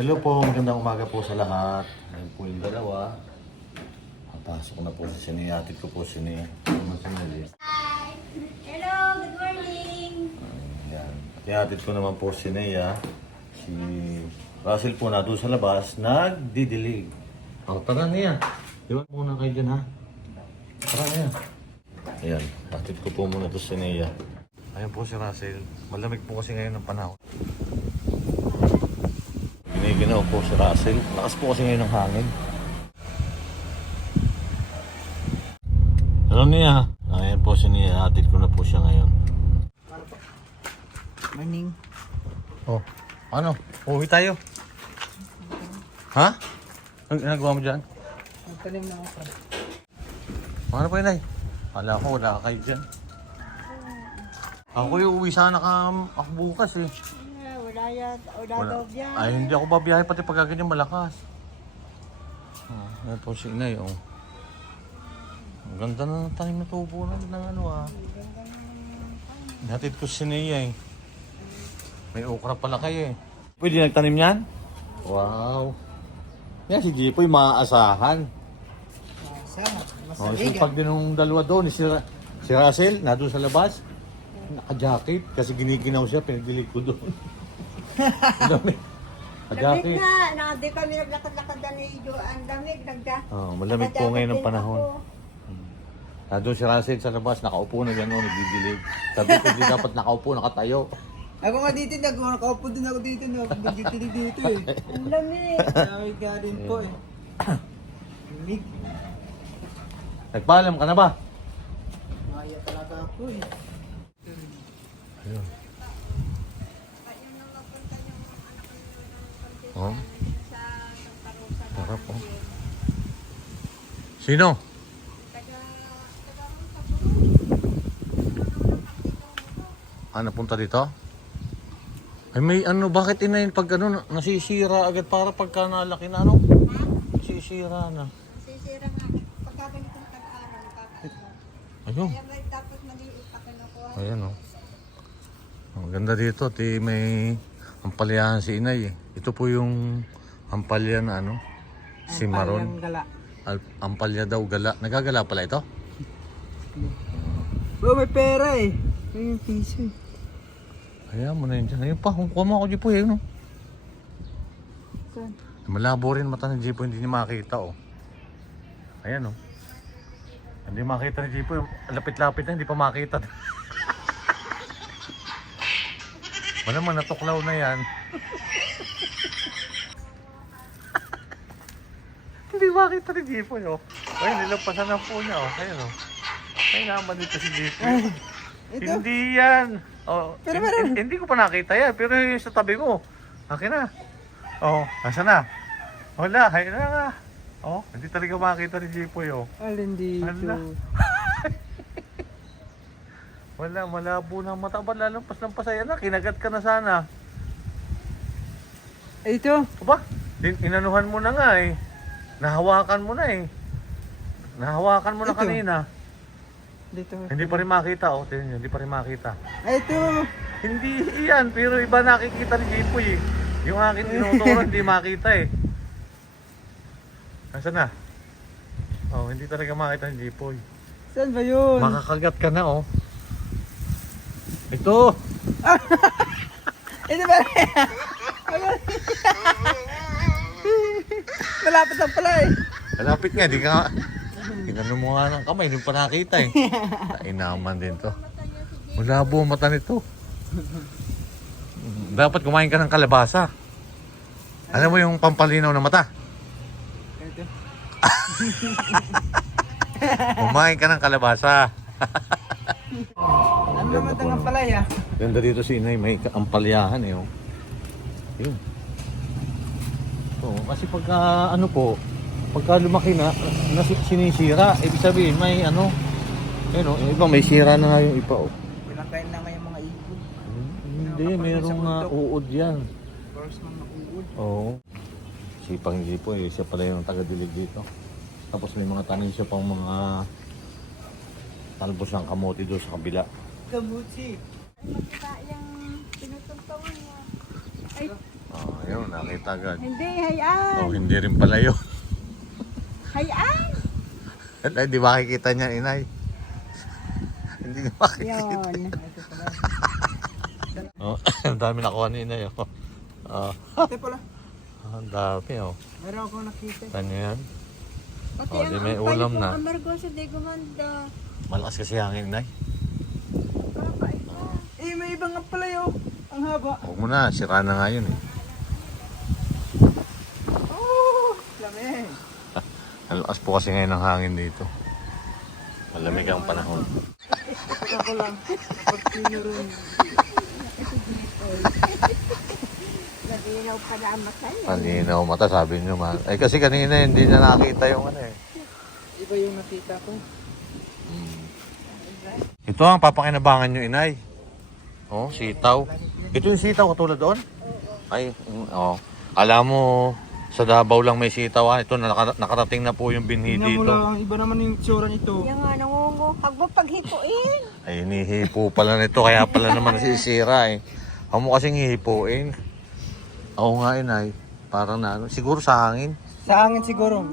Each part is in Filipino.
Hello po, magandang umaga po sa lahat. Ngayon po yung dalawa. Papasok na po sa siniyatid ko po sini. Hi! Hello, good morning! Ayan. Tiyatid ko naman po si Nea. Si Russell po na doon sa labas, nagdidilig. O, tara Nea. Iwan muna kayo dyan ha. Tara Nea. Ayan, hatid ko po muna doon si Nea. Ayan po si Russell. Malamig po kasi ngayon ng panahon. Giniginaw po si Russell. Lakas po kasi ngayon ng hangin. Hello Nia. Ayan po si Nia. Hatid ko na po siya ngayon. Morning. Oh, ano? Uwi tayo. Ha? Ano ginagawa mo dyan? Magtanim na ako. Ano pa yun ay? Kala ko wala ka kayo dyan. Ako yung uwi sana ako bukas eh. Wala yan, wala daw yan. Ay, hindi ako babiyahe pati pag ganyan malakas. Ayan po si Inay, oh. Ang ganda na ng tanim na tubo ng ano ah. Hatid ko si Nia eh. May okra pala kayo eh. Pwede nagtanim yan? Wow. Yan si Jipoy maaasahan. Oh, pag din ng dalawa doon, si Russell, na doon sa labas, naka-jacket kasi giniginaw siya, pinagdilig ko doon. Lamig. Lamig na, hindi kami naglakad-lakad na ni Joan. Lamig, Oh, malamig po ngayon ng panahon. Doon si Russell sa labas, nakaupo na gano'n, nagdidilig. Sabi ko, di dapat nakaupo, nakatayo. Ako nga dito, nakaupo din ako dito. Nagdidilig dito eh. Ang lamig. Lamig nga din po eh. Lamig. Nagpaalam ka na ba? Maya talaga ako eh. Ayun. Oh. Sarap po. Sino? Napunta dito? Ay may ano, bakit inayin pag ano, nasisira agad para pagka nalaki na ano? Nasisira na. Sisira nga, pagka ganitong tag-araw, nakakaano. Ayun. Kaya may dapat maliit pa kinukuha. Ayan oh. Ang ganda dito, may ampalyahan si Inay eh. Ito po yung ampalya na ano, Cimarron. Gala. Ampalya daw gala. Nagagala pala ito? Bro, may pera eh. May piso eh. Ayan mo na yun dyan. Ayun pa, kung kuha mo ako Jipoy, ayun oh. Saan? Malabo rin mata ni Jipoy, hindi niya makita oh. Ayan oh. Hindi makita ni Jipoy, lapit-lapit na, hindi pa makita. Malamang natuklaw na yan. Hindi makita ni Jipoy oh. Ayun, nilampasan na po niya oh. Ayun oh. Ay naman dito si Jipoy. Ito? Hindi yan. Oh, Pero hindi ko pa nakita yan, pero yung sa tabi ko. Akin na. Oh, nasa na? Wala, ayun na nga. Oh, hindi talaga makita ni Jipoy oh. Alin dito? Hala. Wala, malabo na mata. Ba lalampas-lampas ayan na, kinagat ka na sana. Ito? Aba, inanuhan mo na nga eh. Nahawakan mo na eh. Nahawakan mo na Ito. kanina. Dito. Hindi pa rin makita oh, tingnan niyo, hindi pa rin makita. Ito. Hindi yan, pero iba nakikita ni Jipoy eh. Yung akin tinuturan, hindi makita eh. Nasaan na? Oh, hindi talaga makita ni Jipoy. Saan ba yun? Makakagat ka na oh. Ito! Ito ba? Malapit lang pala eh. Malapit nga, di ka Ginano mo nga ng kamay, hindi pa nakita eh. Nainaman din to. Malabo ang mata nito. Dapat kumain ka ng kalabasa. Alam mo yung pampalinaw na mata? Ito. Kumain ka ng kalabasa. Ano naman ito ng palay ah? Ganda dito si Inay, may ampalyahan eh. Oh. Yun. So, kasi pagka ano po, pagka lumaki na sinisira, ibig sabihin may ano, yun, yung iba may sira na nga yung iba. Oh. Pinakain naman yung mga ibon. Hindi, mayroong uod yan. First mga uod. Oo. Sipang Jipoy, siya pala yung taga-dilig dito. Tapos may mga tanim siya pang mga talbos ng kamote doon sa kabila. Kamuchi. Yung pinutuntungan mo. Ay, Oh, yun, nakita agad. Hindi, hayaan. Oh, hindi rin pala yun. Hayaan. Ay, di makikita niya, inay. Hindi niya makikita. Yun. Oh, ang dami nakuha ni inay. Oh. Oh, Ate pala. ang dami, oh. Meron akong nakita. Ano yan? Pati Oh, di may ampay ulam kong na. amargoso de gumanda. Malakas kasi hangin, inay. Kakait ka. Eh, may ibang nga pala yun. Ang haba. Huwag mo na, sira na nga yun eh. Oh, lamig. Ang lakas po kasi ngayon ng hangin dito. Malamig ang panahon. Ako lang. Kapag rin. Naginaw pa na ang matay. Malinaw mata, sabi niyo man. Eh kasi kanina hindi na nakita yung ano eh. Iba yung nakita ko. Ito ang papakinabangan nyo, inay. Oh, sitaw. Ito yung sitaw katulad doon? Ay, oh. Alam mo, sa Davao lang may sitaw. Ito, nakarating na po yung binhi dito. Iba naman yung tsura nito. Yan nga, nangungo. Pag mo paghituin. Ay, hinihipo pala nito. Kaya pala naman nasisira eh. Ako mo kasing hihipuin. Oo nga, inay. Parang na ano. Siguro sa hangin. Sa hangin siguro.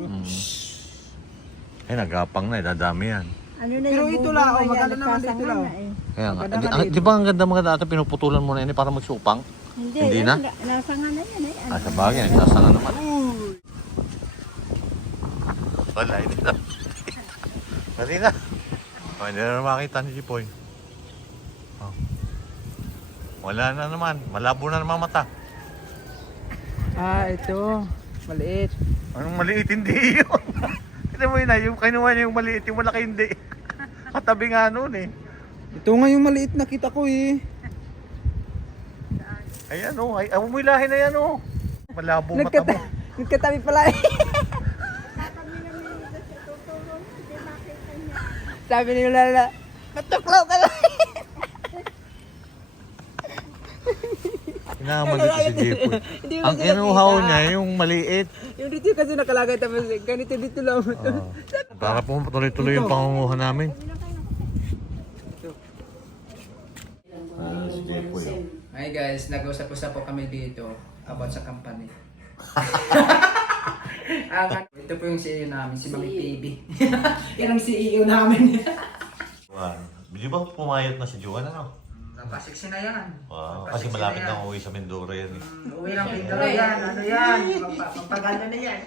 Ay, nagapang na eh. Dadami yan. Ano na Pero yung ito bubo lang, kaya maganda naman dito nagsasangan lang. na eh. Kaya nga. Maganda Di, ka di ba ang ganda ata pinuputulan mo na yun eh, para magsupang? Hindi yan, na? Nasangan na yan eh. Ano? Ah, sa bagay. Nagsasanga naman. Uy. Wala, hindi na. Dali na. Oh, hindi na makita ni Jipoy. Oh. Wala na naman. Malabo na naman mata. Ah, ito. Maliit. Anong maliit? Hindi yun. Hindi mo yun na. Yung kinuha niya yung maliit. Yung malaki hindi. Katabi nga nun eh. Ito nga yung maliit nakita ko eh. Ayan o. Ay, umilahin na yan o. Malabo mata mo. Nagkatabi pala eh. Sabi ni Lala, matuklaw ka lang. Inahamag ito si Jipoy. Hindi mo Ang sila inuhaw kita. niya yung maliit. Yung dito kasi nakalagay tapos ganito dito lang. Oh. Para po tuloy-tuloy yung pangunguha namin. Si Jipoy o. Hi guys, nag-usap-usap po kami dito about sa company. Ito po yung CEO namin, si Mami PB. Yan ang CEO namin. Di ba pumayat na si Juan ano? Napasiksi na yan. Wow, kasi malapit na uwi sa Mindoro yan eh. Uwi ng Pindoro yan, ano yan? Pampaganda na yan.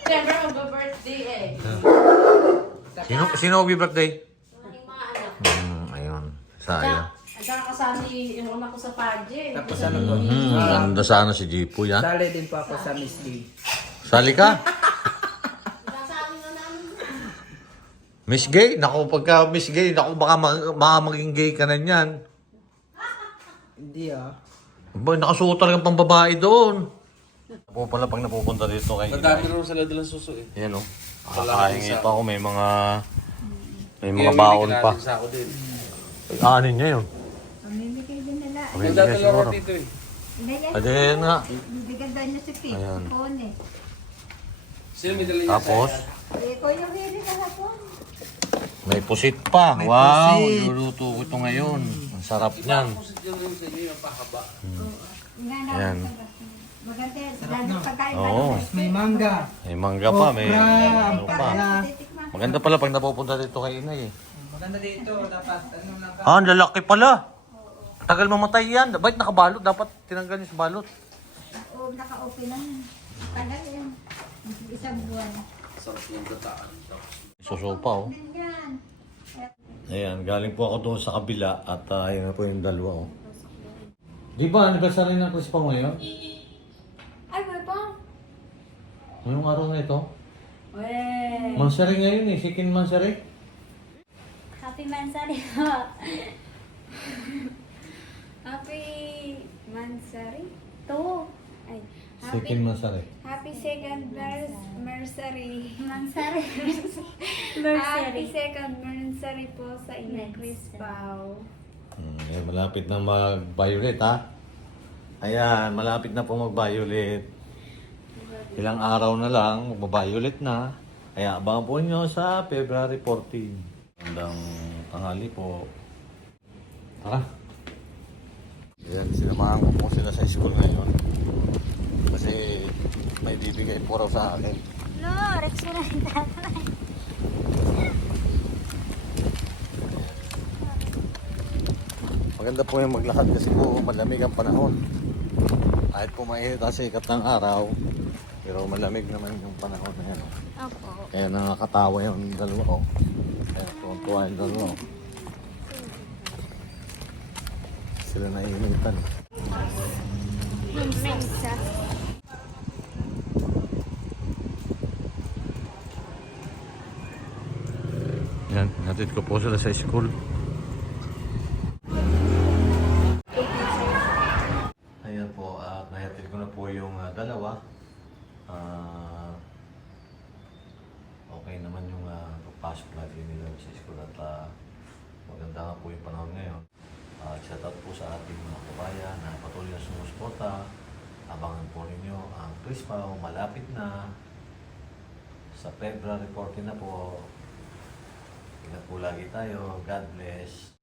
Siyempre mag-birthday eh. Sino birthday? Aking mga anak. Ayun. Saya. At saka kasali yung anak ko sa Paje. Tapos ano po? Ganda sana si Jipoy yan. Sali din po ako sa Miss D. Sali ka? Kasali na namin. Miss Gay? Naku, pagka Miss Gay, naku, baka maging gay ka na niyan. Hindi ah. Ba, nakasuot talagang pambabae doon. Ako pala pag napupunta dito kay Madami naman sila dalang suso eh. Yan o. Kakahingi pa ako, may mga Kaya baon binigyan pa. natin sa ako din. Aanin niya yun. Pamimigay din nila. Pamimigay Nagdadala siguro. ko dito eh. Ganyan. Ade nga. Bibigyan daw niya si Pete. Ayan. Hapon eh. Sino may dala niya Tapos, Eh, ko yung hili na hapon. may pusit pa. May Wow, pusit. luluto ko ito ngayon. Ang sarap niyan. Kung sa dyan sa inyo yung pahaba. Nga na. Ayan. Maganda. Lalo pagkain. Oo. May mangga. May mangga pa, may ano pa. Kaya, Maganda pala pag napupunta dito kay Inay eh. maganda dito, dapat ano lang ka. Ah, ang lalaki pala. Tagal mamatay yan. Bakit nakabalot? Dapat tinanggal niyo sa balot. Oo, naka-open lang. Tagal yan. Isang buwan. Sarap yung gataan. Susopa oh. Ganyan. Ayan, galing po ako doon sa kabila at ayun na po yung dalawa oh. Di ba, anniversary ng Chris Pang ngayon? Ay, may pa. Ngayong araw na ito? Weh. Mansari ngayon eh, Sikin Mansari. Happy Mansari. Happy Mansari? To. Ay. Sikin Mansari. Happy second Mansari. Mansari. Happy second Mansari po sa inyo, Chris Pao. Eh, malapit na mag-violet ha. Ayan, malapit na po mag-violet. Ilang araw na lang, mag-violet na. Kaya abangan po nyo sa February 14. Magandang tanghali po. Tara. Yan, sinamahan ko po sila sa school ngayon. Kasi may bibigay po raw sa akin. No, restaurant. Maganda po yung maglakad kasi po malamig ang panahon. Kahit po mainit kasi sikat ng araw, pero malamig naman yung panahon na yan. Opo. Kaya nakakatawa yung dalawa. Kaya tuwa yung dalawa. Sila naiinitan. Yan, natid ko po sila sa school. Ayan po, nahatid ko na po yung dalawa. Okay naman yung pagpasok natin nila sa school at maganda nga po yung panahon ngayon. Shout out po sa ating mga kabayan na patuloy na sumusuporta. Abangan po ninyo ang Crispaw, malapit na. Sa February 14 na po. Ingat po lagi tayo. God bless.